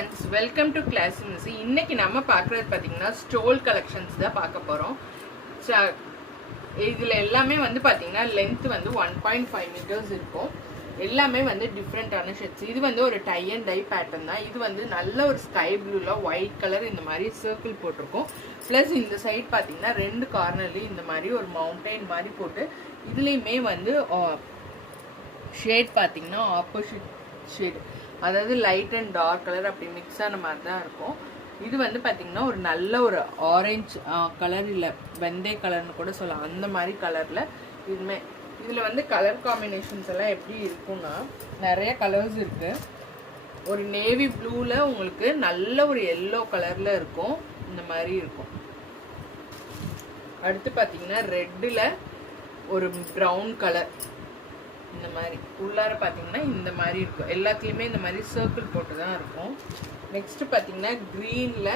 friends, welcome to Class Music. இன்னைக்கு நம்ம பார்க்கறது பாத்தீங்கன்னா ஸ்டோல் கலெக்ஷன்ஸ் தான் பார்க்க போறோம். இதுல எல்லாமே வந்து பாத்தீங்கன்னா லென்த் வந்து 1.5 மீட்டர்ஸ் இருக்கும். எல்லாமே வந்து டிஃப்ரெண்டான ஷேட்ஸ். இது வந்து ஒரு டை அண்ட் டை பேட்டர்ன் தான். இது வந்து நல்ல ஒரு ஸ்கை ப்ளூல ஒயிட் கலர் இந்த மாதிரி சர்க்கிள் போட்டிருக்கும். பிளஸ் இந்த சைடு பாத்தீங்கன்னா ரெண்டு கார்னர்லயும் இந்த மாதிரி ஒரு மவுண்டைன் மாதிரி போட்டு இதுலயுமே வந்து ஷேட் பாத்தீங்கன்னா ஆப்போசிட் ஷேட், அதாவது லைட் அண்ட் டார்க் கலர் அப்படி மிக்ஸ் ஆன மாதிரி தான் இருக்கும். இது வந்து பார்த்தீங்கன்னா ஒரு நல்ல ஒரு ஆரஞ்சு கலர், இல்லை வெந்தய கலர்னு கூட சொல்லலாம், அந்த மாதிரி கலரில் இதுமே. இதில் வந்து கலர் காம்பினேஷன்ஸ் எல்லாம் எப்படி இருக்குன்னா நிறைய கலர்ஸ் இருக்குது. ஒரு நேவி ப்ளூவில் உங்களுக்கு நல்ல ஒரு எல்லோ கலரில் இருக்கும், இந்த மாதிரி இருக்கும். அடுத்து பார்த்தீங்கன்னா ரெட்டில் ஒரு ப்ரௌன் கலர், இந்த மாதிரி உள்ளார பார்த்தீங்கன்னா இந்த மாதிரி இருக்கும். எல்லாத்துலேயுமே இந்த மாதிரி சர்க்கிள் போட்டு தான் இருக்கும். நெக்ஸ்ட் பார்த்தீங்கன்னா க்ரீனில்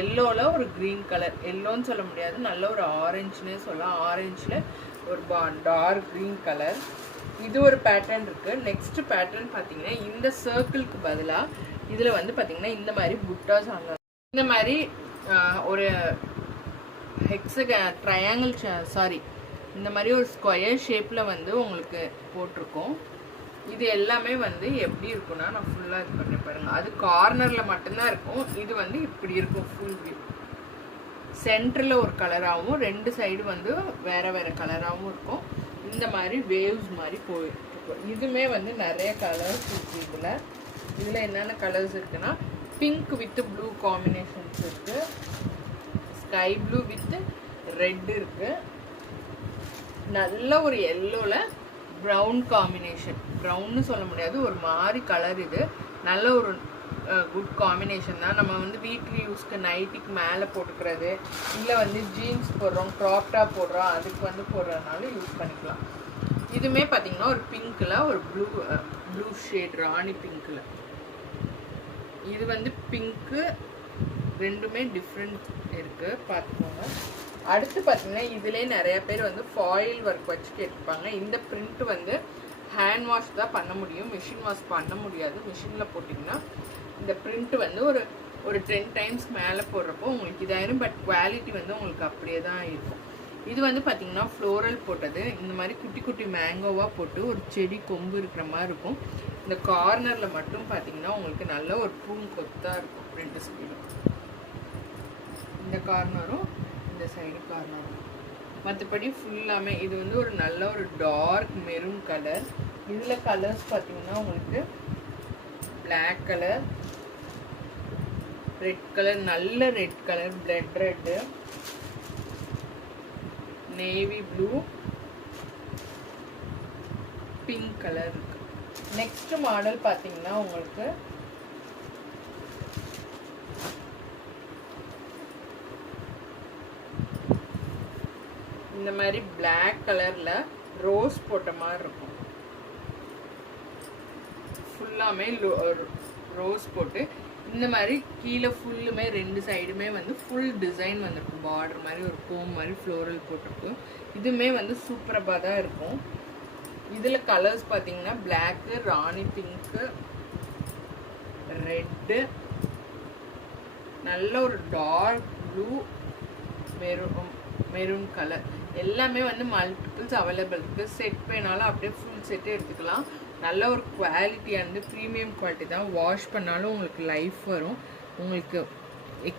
எல்லோவில் ஒரு க்ரீன் கலர், எல்லோன்னு சொல்ல முடியாது, நல்ல ஒரு ஆரஞ்சுன்னே சொல்லலாம். ஆரஞ்சில் ஒரு டார்க் க்ரீன் கலர். இது ஒரு பேட்டர்ன் இருக்குது. நெக்ஸ்ட் பேட்டர்ன் பார்த்தீங்கன்னா இந்த சர்க்கிளுக்கு பதிலாக இதில் வந்து பார்த்தீங்கன்னா இந்த மாதிரி புட்டாஸ் அங்கே இந்த மாதிரி ஒரு ட்ரையாங்கிள் இந்த மாதிரி ஒரு ஸ்கொயர் ஷேப்பில் வந்து உங்களுக்கு போட்டிருக்கோம். இது எல்லாமே வந்து எப்படி இருக்குன்னா நான் ஃபுல்லாக இது பண்ணி பாருங்கள். அது கார்னரில் மட்டும்தான் இருக்கும். இது வந்து இப்படி இருக்கும் ஃபுல் வியூ. சென்டரில் ஒரு கலராகவும் ரெண்டு சைடு வந்து வேறு வேறு கலராகவும் இருக்கும். இந்த மாதிரி வேவ்ஸ் மாதிரி போயிட்டுருக்கும். இதுவுமே வந்து நிறைய கலர்ஸ் இருக்குது. இதில் என்னென்ன கலர்ஸ் இருக்குன்னா பிங்க் வித் ப்ளூ காம்பினேஷன்ஸ் இருக்குது, ஸ்கை ப்ளூ வித் ரெட் இருக்குது, நல்ல ஒரு எல்லோவில் ப்ரௌன் காம்பினேஷன், ப்ரௌன்னு சொல்ல முடியாது, ஒரு மாதிரி கலர். இது நல்ல ஒரு குட் காம்பினேஷன் தான். நம்ம வந்து வீக்லி யூஸ்க்கு நைட்டுக்கு மேலே போட்டுக்கிறது, இல்லை வந்து ஜீன்ஸ் போடுறோம், க்ராப் டாப் போடுறோம், அதுக்கு வந்து போடுறதுனால யூஸ் பண்ணிக்கலாம். இதுவுமே பார்த்தீங்கன்னா ஒரு பிங்க்கில் ஒரு ப்ளூ ஷேட், ராணி பிங்க்கில். இது வந்து பிங்க்கு, ரெண்டுமே டிஃப்ரெண்ட் இருக்குது, பார்த்துக்கோங்க. அடுத்து பார்த்தீங்கன்னா இதிலே நிறைய பேர் வந்து ஃபாயில் ஒர்க் வச்சு கேட்டிருப்பாங்க. இந்த பிரிண்ட் வந்து ஹேண்ட் வாஷ் தான் பண்ண முடியும், மிஷின் வாஷ் பண்ண முடியாது. மிஷினில் போட்டிங்கன்னா இந்த பிரிண்ட் வந்து ஒரு 10 டைம்ஸ் மேலே போடுறப்போ உங்களுக்கு இதாயிரும். பட் குவாலிட்டி வந்து உங்களுக்கு அப்படியே தான் இருக்கும். இது வந்து பார்த்தீங்கன்னா ஃப்ளோரல் போட்டது, இந்த மாதிரி குட்டி குட்டி மேங்கோவாக போட்டு ஒரு செடி கொம்பு இருக்கிற மாதிரி இருக்கும். இந்த கார்னரில் மட்டும் பார்த்தீங்கன்னா உங்களுக்கு நல்ல ஒரு பூங்கொத்தாக இருக்கும். ரெண்டு ஸ்பீடும் இந்த கார்னரும் இந்த சைடு கார்னர். மற்றபடி ஃபுல்லாமே இது வந்து ஒரு நல்ல ஒரு டார்க் மெரூன் கலர். இதில் கலர்ஸ் பார்த்தீங்கன்னா உங்களுக்கு பிளாக் கலர், ரெட் கலர், நல்ல red colour, blood red, navy blue, pink colour இருக்கு. நெக்ஸ்ட் மாடல் பார்த்தீங்கன்னா உங்களுக்கு இந்த மாதிரி பிளாக் கலர்ல ரோஸ் போட்ட மாதிரி இருக்கும். ஃபுல்லாமே ரோஸ் போட்டு இந்த மாதிரி கீழே ஃபுல்லுமே ரெண்டு சைடுமே வந்து ஃபுல் டிசைன் வந்துருக்கும். பார்டர் மாதிரி ஒரு கோம் மாதிரி ஃப்ளோரல் போட்டிருக்கும். இதுவுமே வந்து சூப்பராக தான் இருக்கும். இதில் கலர்ஸ் பார்த்தீங்கன்னா பிளாக்கு, ராணி பிங்க்கு, ரெட்டு, நல்ல ஒரு டார்க் ப்ளூ, மெரூன் கலர். எல்லாமே வந்து மல்டிபிள்ஸ் அவைலபிள் இருக்குது. செட் வேணாலும் அப்படியே ஃபுல் செட்டு எடுத்துக்கலாம். நல்ல ஒரு குவாலிட்டியானது, ப்ரீமியம் குவாலிட்டி தான். வாஷ் பண்ணாலும் உங்களுக்கு லைஃப் வரும். உங்களுக்கு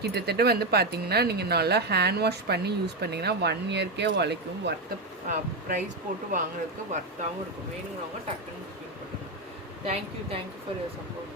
கிட்டத்தட்ட வந்து பார்த்தீங்கன்னா நீங்கள் நல்லா ஹேண்ட் வாஷ் பண்ணி யூஸ் பண்ணிங்கன்னா 1 இயர்க்கே உழைக்கும். ப்ரைஸ் போட்டு வாங்குறதுக்கு ஒர்த்தாகவும் இருக்கும். வேணுங்கிறவங்க டக்குன்னு புக்கிங் பண்ணுங்கள். Thank you for your support.